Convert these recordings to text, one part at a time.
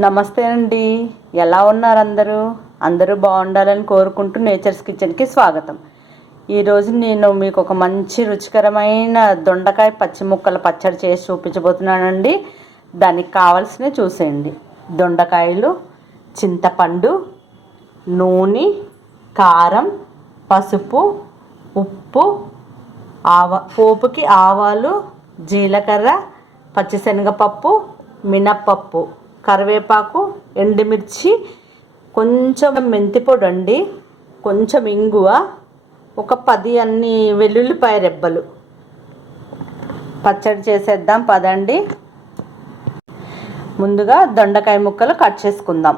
నమస్తే అండి. ఎలా ఉన్నారు అందరూ? అందరూ బాగుండాలని కోరుకుంటూ నేచర్స్ కిచెన్కి స్వాగతం. ఈరోజు నేను మీకు ఒక మంచి రుచికరమైన దొండకాయ పచ్చి ముక్కల పచ్చడి చేసి చూపించబోతున్నానండి. దానికి కావాల్సినవి చూసేయండి. దొండకాయలు చింతపండు నూనె కారం పసుపు ఉప్పు ఆవ పోపుకి ఆవాలు జీలకర్ర పచ్చిశనగపప్పు మినప్పప్పు. కరివేపాకు ఎండుమిర్చి కొంచెం మెంతిపొడి అండి కొంచెం ఇంగువ ఒక పది అన్ని వెల్లుల్లిపాయ రెబ్బలు. పచ్చడి చేసేద్దాం పదండి. ముందుగా దొండకాయ ముక్కలు కట్ చేసుకుందాం.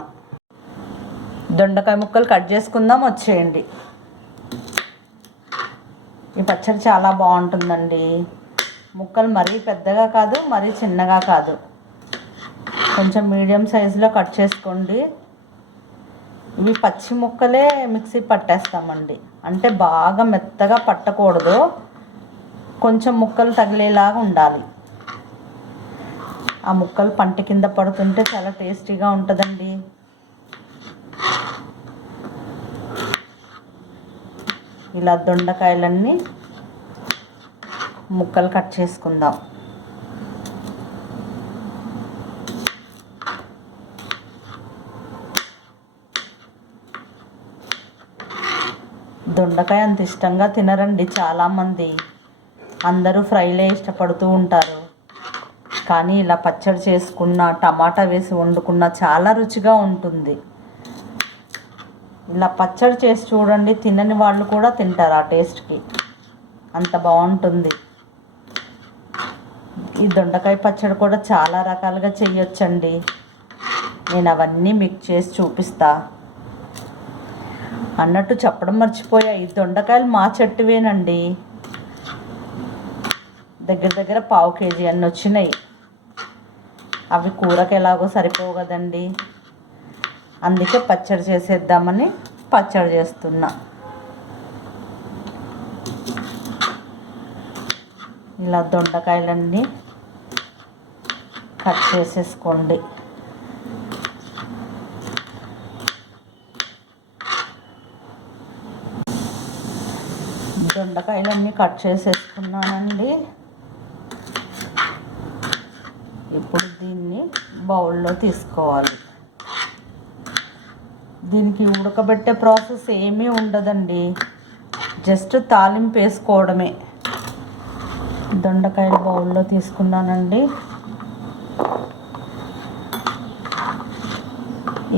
దొండకాయ ముక్కలు కట్ చేసుకుందాం వచ్చేయండి. ఈ పచ్చడి చాలా బాగుంటుందండి. ముక్కలు మరీ పెద్దగా కాదు మరీ చిన్నగా కాదు. కొంచెం మీడియం సైజులో కట్ చేసుకోండి. ఇవి పచ్చి ముక్కలే మిక్సీ పట్టేస్తామండి. అంటే బాగా మెత్తగా పట్టకూడదు. కొంచెం ముక్కలు తగిలేలాగా ఉండాలి. ఆ ముక్కలు పంట కింద పడుతుంటే చాలా టేస్టీగా ఉంటుందండి. ఇలా దొండకాయలన్నీ ముక్కలు కట్ చేసుకుందాం. దొండకాయ అంత ఇష్టంగా తినరండి చాలామంది. అందరూ ఫ్రైలే ఇష్టపడుతూ ఉంటారు. కానీ ఇలా పచ్చడి చేసుకున్న టమాటా వేసి వండుకున్న చాలా రుచిగా ఉంటుంది. ఇలా పచ్చడి చేసి చూడండి తినని వాళ్ళు కూడా తింటారు ఆ టేస్ట్కి. అంత బాగుంటుంది. ఈ దొండకాయ పచ్చడి కూడా చాలా రకాలుగా చేయొచ్చండి. నేను అవన్నీ మిక్స్ చేసి చూపిస్తాను అన్నట్టు చెప్పడం మర్చిపోయా. ఈ దొండకాయలు మా చెట్టువేనండి. దగ్గర దగ్గర పావు కేజీ అన్నీ వచ్చినాయి. అవి కూరకు ఎలాగో సరిపోవు కదండి అందుకే పచ్చడి చేసేద్దామని పచ్చడి చేస్తున్నా. ఇలా దొండకాయలన్నీ కట్ చేసేసుకోండి. దొండకాయలన్నీ కట్ చేసేసుకున్నానండి. ఇప్పుడు దీన్ని బౌల్లో తీసుకోవాలి. దీనికి ఉడకబెట్టే ప్రాసెస్ ఏమీ ఉండదండి. జస్ట్ తాలింపు వేసుకోవడమే. దొండకాయలు బౌల్లో తీసుకున్నానండి.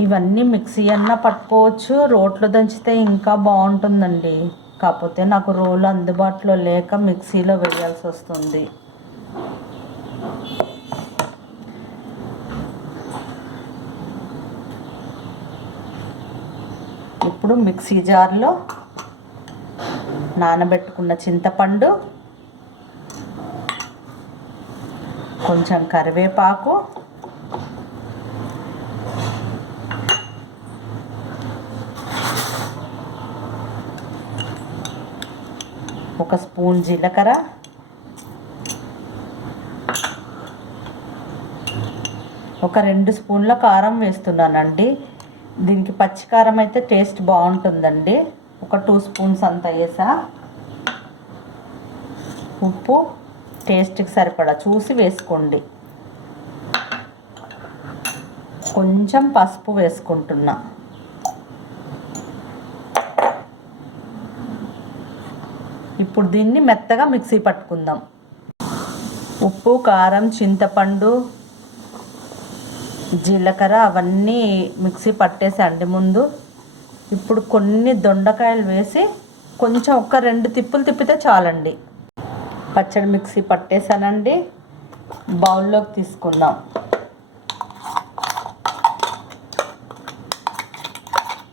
ఇవన్నీ మిక్సీ అన్నా పట్టుకోవచ్చు. రోట్లో దంచితే ఇంకా బాగుంటుందండి. కాకపోతే నాకు రోలు అందుబాటులో లేక మిక్సీలో వేయాల్సి వస్తుంది. ఇప్పుడు మిక్సీ జార్లో నానబెట్టుకున్న చింతపండు కొంచెం కరివేపాకు ఒక స్పూన్ జీలకర్ర. ఒక రెండు స్పూన్ల కారం వేస్తున్నానండి. దీనికి పచ్చి కారం అయితే టేస్ట్ బాగుంటుందండి. ఒక టూ స్పూన్స్ అంత వేసా. ఉప్పు టేస్ట్కి సరిపడా. చూసి వేసుకోండి. కొంచెం పసుపు వేసుకుంటున్నా. ఇప్పుడు దీన్ని మెత్తగా మిక్సీ పట్టుకుందాం. ఉప్పు కారం చింతపండు జీలకర్ర అవన్నీ మిక్సీ పట్టేసండి ముందు. ఇప్పుడు కొన్ని దొండకాయలు వేసి కొంచెం ఒక రెండు తిప్పులు తిప్పితే చాలండి. పచ్చడి మిక్సీ పట్టేసానండి. బౌల్లోకి తీసుకుందాం.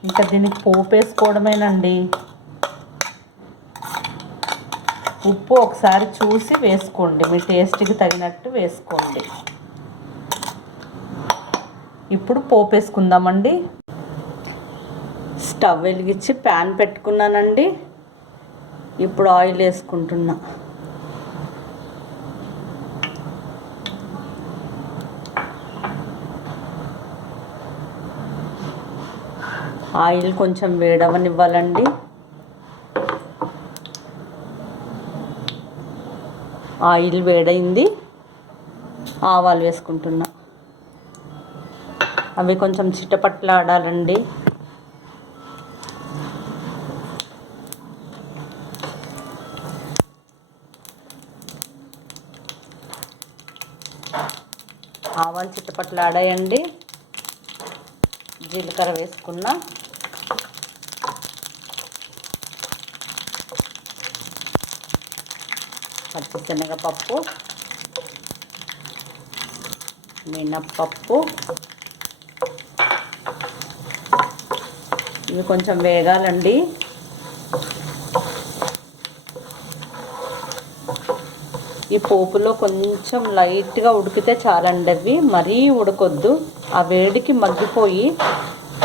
ఇంకా దీనికి పోపు వేసుకోవడమేనండి. ఉప్పు ఒకసారి చూసి వేసుకోండి. మీ టేస్ట్కి తగినట్టు వేసుకోండి. ఇప్పుడు పోపు వేసుకుందామండి స్టవ్ వెలిగించి ప్యాన్ పెట్టుకున్నానండి. ఇప్పుడు ఆయిల్ వేసుకుంటున్నా. ఆయిల్ కొంచెం వేడవనివ్వాలండి. ఆయిల్ వేడైంది. ఆవాలు వేసుకుంటున్నా. అవి కొంచెం చిట్టపట్లాడాలండి ఆవాలు చిట్టపట్లాడాయండి జీలకర్ర వేసుకున్నా. పచ్చిశనగపప్పు మినప్పప్పు. ఇవి కొంచెం వేగాలండి. ఈ పోపులో కొంచెం లైట్గా ఉడికితే చాలండి అవి. మరీ ఉడకొద్దు. ఆ వేడికి మగ్గిపోయి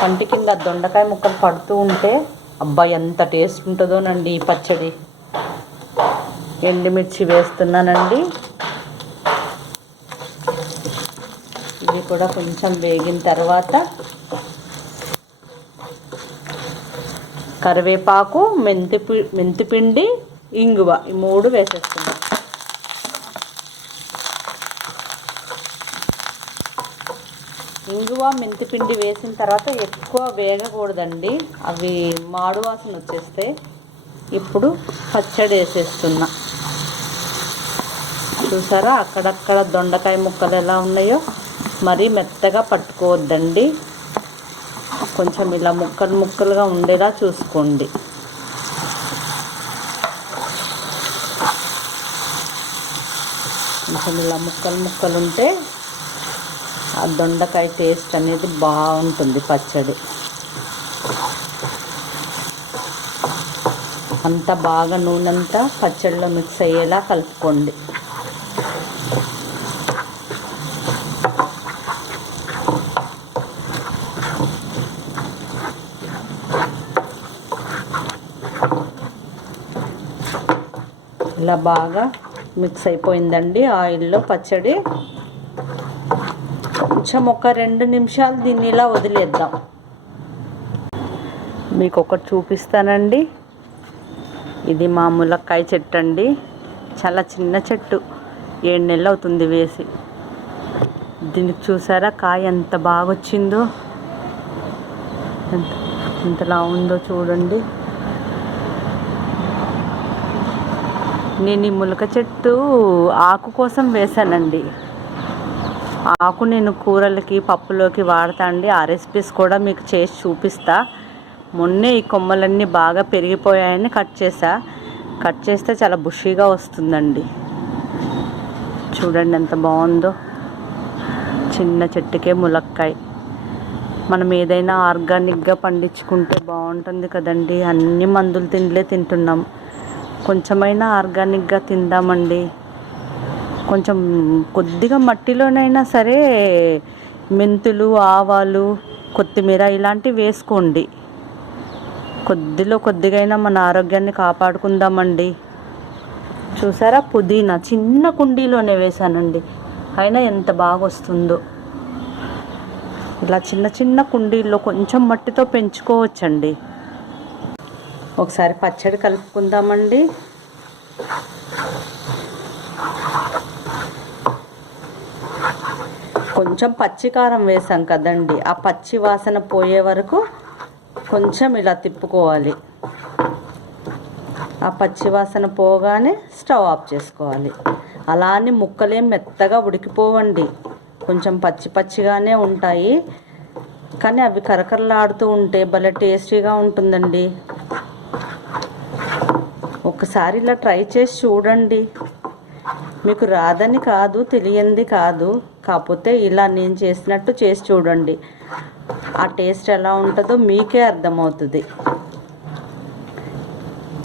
కంటి కింద దొండకాయ ముక్కలు పడుతూ ఉంటే అబ్బా ఎంత టేస్ట్ ఉంటుందోనండి ఈ పచ్చడి. ఎండుమిర్చి వేస్తున్నానండి. ఇవి కూడా కొంచెం వేగిన తర్వాత కరివేపాకు మెంతి మెంతిపిండి ఇంగువ ఈ మూడు వేసేస్తున్నాం ఇంగువ మెంతిపిండి వేసిన తర్వాత ఎక్కువ వేగకూడదండి. అవి మాడు వాసన వచ్చేస్తే ఇప్పుడు పచ్చడి వేసేస్తున్నా. చూసారా? అక్కడక్కడ దొండకాయ ముక్కలు ఎలా ఉన్నాయో మరీ మెత్తగా పట్టుకోవద్దండి. కొంచెం ఇలా ముక్కలు ముక్కలుగా ఉండేలా చూసుకోండి. కొంచెం ఇలా ముక్కలు ముక్కలు ఉంటే ఆ దొండకాయ టేస్ట్ అనేది బాగుంటుంది పచ్చడి. అంతా బాగా నూనె అంతా పచ్చడిలో మిక్స్ అయ్యేలా కలుపుకోండి. ఇలా బాగా మిక్స్ అయిపోయిందండి ఆయిల్లో పచ్చడి. కొంచెం ఒక రెండు నిమిషాలు దీన్ని ఇలా వదిలేద్దాం. మీకు ఒకటి చూపిస్తానండి. ఇది మా ములక్కాయ చెట్టు అండి. చాలా చిన్న చెట్టు. ఏడు నెలలు అవుతుంది వేసి. దీనికి చూసారా? కాయ ఎంత బాగా వచ్చిందో ఎంత ఎంతలా ఉందో చూడండి. నేను ఈ ములక చెట్టు ఆకు కోసం వేశానండి. ఆకు నేను కూరలకి పప్పులోకి వాడతా అండి. ఆ రెసిపీస్ కూడా మీకు చేసి చూపిస్తా. మొన్నే ఈ కొమ్మలన్నీ బాగా పెరిగిపోయాయని కట్ చేసా. కట్ చేస్తే చాలా బుషీగా వస్తుందండి. చూడండి ఎంత బాగుందో. చిన్న చెట్టుకే ములక్కాయ. మనం ఏదైనా ఆర్గానిక్గా పండించుకుంటే బాగుంటుంది కదండి. అన్ని మందులు తిండిలే తింటున్నాం. కొంచెమైనా ఆర్గానిక్గా తిందామండి. కొంచెం కొద్దిగా మట్టిలోనైనా సరే మెంతులు ఆవాలు కొత్తిమీర ఇలాంటివి వేసుకోండి. కొద్దిలో కొద్దిగైనా మన ఆరోగ్యాన్ని కాపాడుకుందామండి. చూసారా పుదీనా? చిన్న కుండీలోనే వేశానండి. అయినా ఎంత బాగా వస్తుందో ఇలా చిన్న చిన్న కుండీల్లో కొంచెం మట్టితో పెంచుకోవచ్చండి. ఒకసారి పచ్చడి కలుపుకుందామండి. కొంచెం పచ్చికారం వేసాం కదండి. ఆ పచ్చి వాసన పోయే వరకు కొంచెం ఇలా తిప్పుకోవాలి. ఆ పచ్చి వాసన పోగానే స్టవ్ ఆఫ్ చేసుకోవాలి. అలా అని ముక్కలేం మెత్తగా ఉడికిపోవండి. కొంచెం పచ్చి పచ్చిగానే ఉంటాయి. కానీ అవి కరకరలాడుతూ ఉంటే భలే టేస్టీగా ఉంటుందండి. ఒకసారి ఇలా ట్రై చేసి చూడండి. మీకు రాదని కాదు తెలియంది కాదు. కాకపోతే ఇలా నేను చేసినట్టు చేసి చూడండి. ఆ టేస్ట్ ఎలా ఉంటుందో మీకే అర్థమవుతుంది.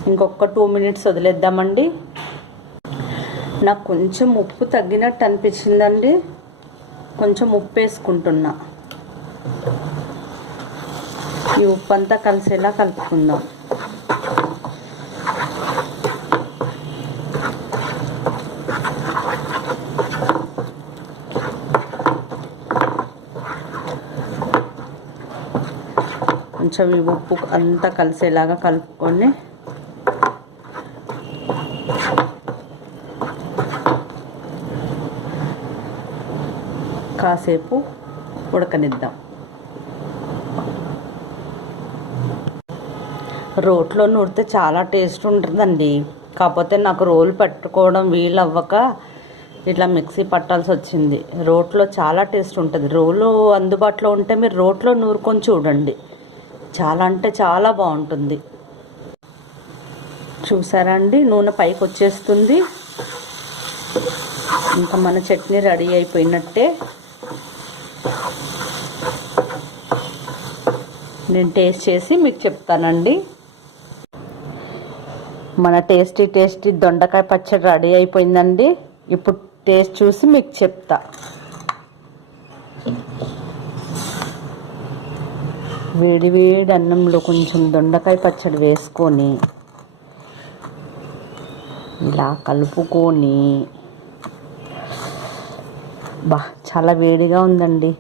ఇంకొక టూ మినిట్స్ వదిలేద్దామండి. నాకు కొంచెం ఉప్పు తగ్గినట్టు అనిపించిందండి. కొంచెం ఉప్పు వేసుకుంటున్నా. ఈ ఉప్పు అంతా కలిసేలా కలుపుకుందాం. కొంచెం ఈ ఉప్పు అంతా కలిసేలాగా కలుపుకొని కాసేపు ఉడకనిద్దాం. రోట్లో నూరితే చాలా టేస్ట్ ఉంటుందండి. కాకపోతే నాకు రోలు పట్టుకోవడం వీలవ్వక ఇట్లా మిక్సీ పట్టాల్సి వచ్చింది. రోట్లో చాలా టేస్ట్ ఉంటుంది. రోలు అందుబాటులో ఉంటే మీరు రోట్లో నూరుకొని చూడండి. చాలా అంటే చాలా బాగుంటుంది. చూసారా అండి? నూనె పైకి వచ్చేస్తుంది. ఇంకా మన చట్నీ రెడీ అయిపోయినట్టే. నేను టేస్ట్ చేసి మీకు చెప్తానండి. మన టేస్టీ టేస్టీ దొండకాయ పచ్చడి రెడీ అయిపోయిందండి. ఇప్పుడు టేస్ట్ చూసి మీకు చెప్తా. వేడివేడి అన్నంలో కొంచెం దొండకాయ పచ్చడి వేసుకొని ఇలా కలుపుకొని బా చాలా వేడిగా ఉందండి.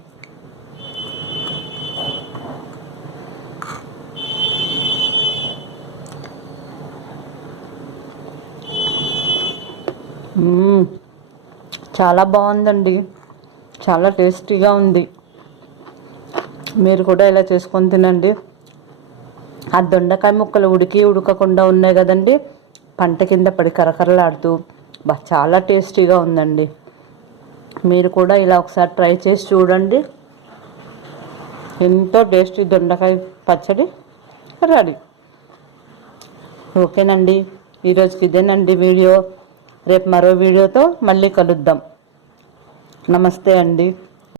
చాలా బాగుందండి. చాలా టేస్టీగా ఉంది. మీరు కూడా ఇలా చేసుకొని తినండి. ఆ దొండకాయ ముక్కలు ఉడికి ఉడకకుండా ఉన్నాయి కదండి. పంట కింద పడి కరకరలాడుతూ బా చాలా టేస్టీగా ఉందండి. మీరు కూడా ఇలా ఒకసారి ట్రై చేసి చూడండి. ఎంతో టేస్టీ దొండకాయ పచ్చడి రెడీ. ఓకేనండి. ఈరోజుకి ఇదేనండి వీడియో. రేపు మరో వీడియోతో మళ్ళీ కలుద్దాం. నమస్తే అండి.